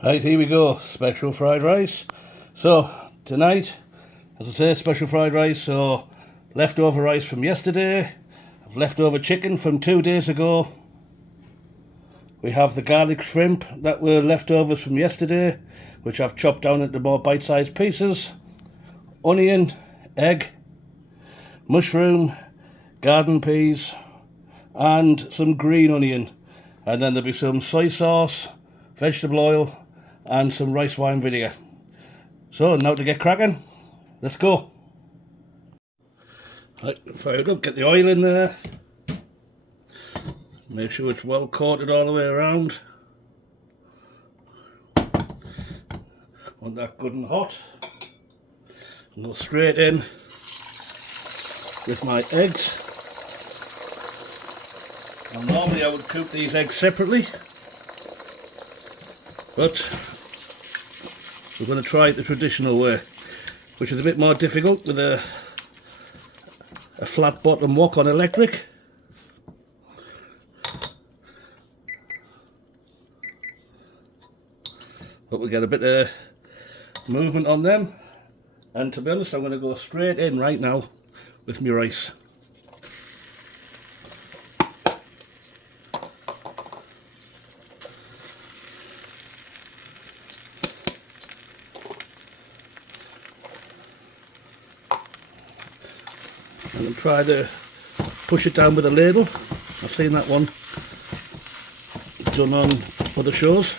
Right, here we go, special fried rice. So, tonight, as I say, special fried rice, so leftover rice from yesterday, I've leftover chicken from 2 days ago. We have the garlic shrimp that were leftovers from yesterday, which I've chopped down into more bite-sized pieces. Onion, egg, mushroom, garden peas, and some green onion. And then there'll be some soy sauce, vegetable oil, and some rice wine vinegar. So now to get cracking, let's go. Right, fire it up, get the oil in there. Make sure it's well coated all the way around. Want that good and hot. And go straight in with my eggs. Now normally I would cook these eggs separately, but we're going to try it the traditional way, which is a bit more difficult with a flat bottom wok on electric. But we get a bit of movement on them, and to be honest, I'm going to go straight in right now with my rice. I'm going to try to push it down with a ladle. I've seen that one done on other shows.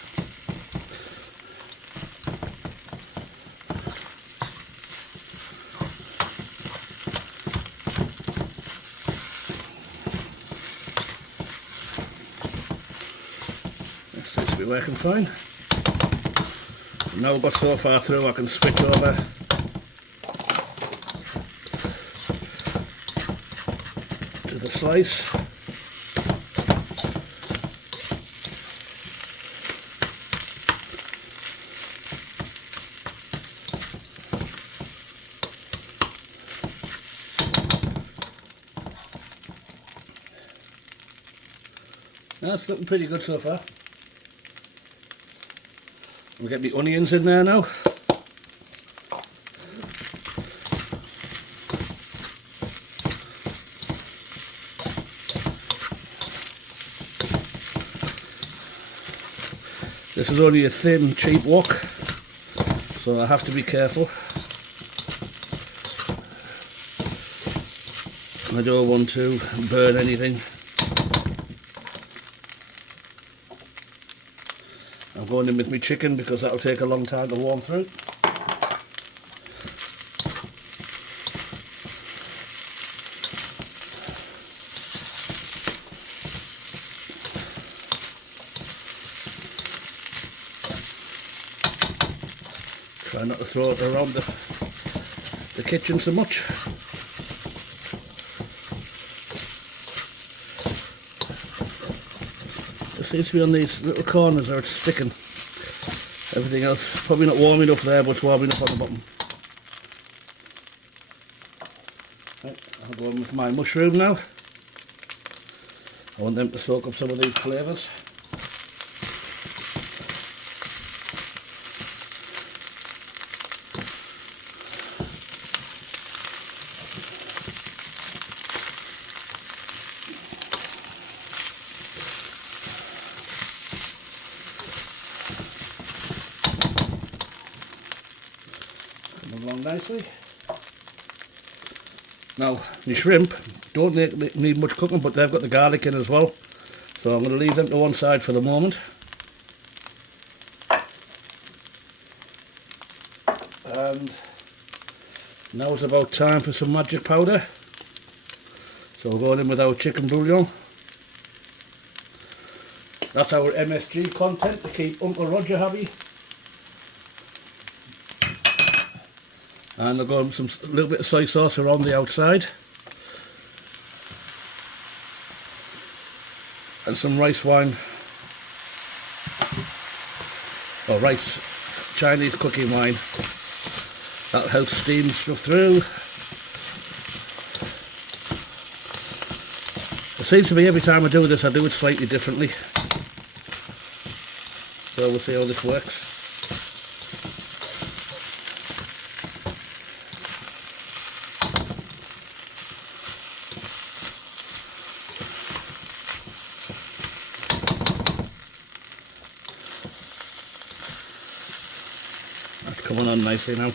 That seems to be working fine. Now I've got so far through I can switch over to the slice. That's looking pretty good so far. We'll get the onions in there now. This is only a thin, cheap wok, so I have to be careful. I don't want to burn anything. I'm going in with my chicken because that'll take a long time to warm through. Try not to throw it around the kitchen so much. It seems to be on these little corners where it's sticking. Everything else, probably not warm enough there, but it's warm enough on the bottom. Right, I'll go in with my mushroom now. I want them to soak up some of these flavours. Along nicely. Now, the shrimp don't need much cooking, but they've got the garlic in as well, so I'm going to leave them to one side for the moment. And now it's about time for some magic powder, so we're going in with our chicken bouillon. That's our MSG content to keep Uncle Roger happy. And I've got a little bit of soy sauce around the outside. And some rice wine. Or rice, Chinese cooking wine. That'll help steam stuff through. It seems to me every time I do this, I do it slightly differently. so we'll see how this works. That's coming on nicely now.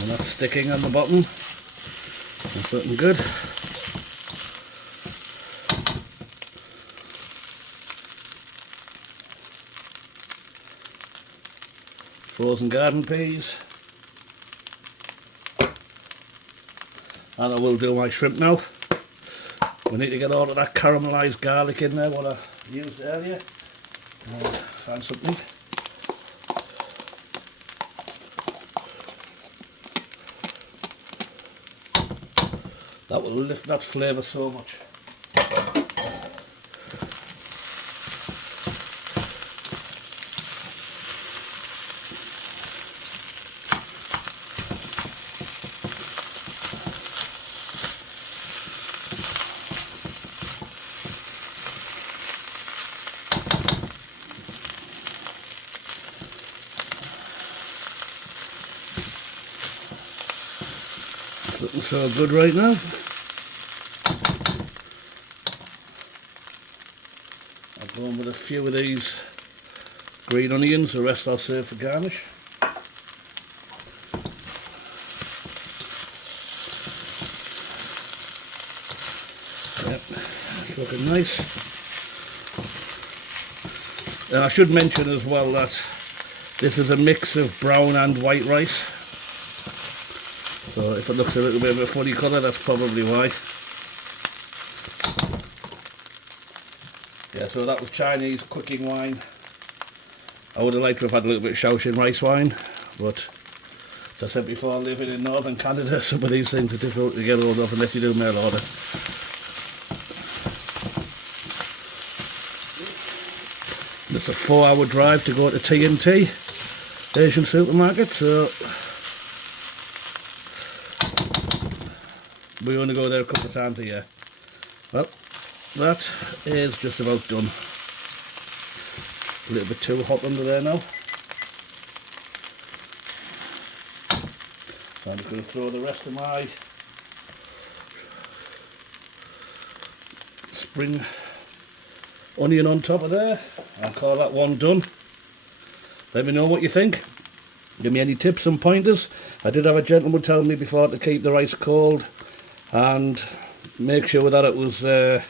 And that's sticking on the bottom. That's looking good. Frozen garden peas. And I will do my shrimp now. We need to get all of that caramelised garlic in there, what I used earlier. Find something. That will lift that flavour so much. It's looking so good right now. I'll go on with a few of these green onions, the rest I'll save for garnish. Yep, it's looking nice. And I should mention as well that this is a mix of brown and white rice. So if it looks a little bit of a funny colour, that's probably why. Yeah, so that was Chinese cooking wine. I would have liked to have had a little bit of Shaoxing rice wine, but as I said before, living in northern Canada, some of these things are difficult to get hold of unless you do mail order. It's a 4-hour drive to go to T&T Asian supermarket, so we only go there a couple of times a year. Well, that is just about done. A little bit too hot under there now. So I'm just going to throw the rest of my spring onion on top of there. I'll call that one done. Let me know what you think. Give me any tips and pointers. I did have a gentleman tell me before to keep the rice cold and make sure that it was a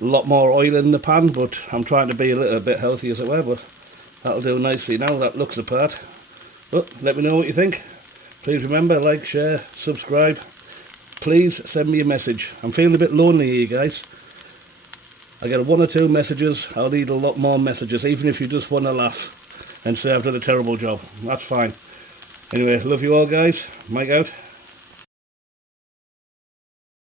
lot more oil in the pan, but I'm trying to be a little bit healthy as it were, but that'll do nicely now. That looks the part. But let me know what you think. Please remember, like, share, subscribe. Please send me a message. I'm feeling a bit lonely here, guys. I get 1 or 2 messages. I'll need a lot more messages, even if you just want to laugh and say I've done a terrible job. That's fine. Anyway, love you all, guys. Mike out.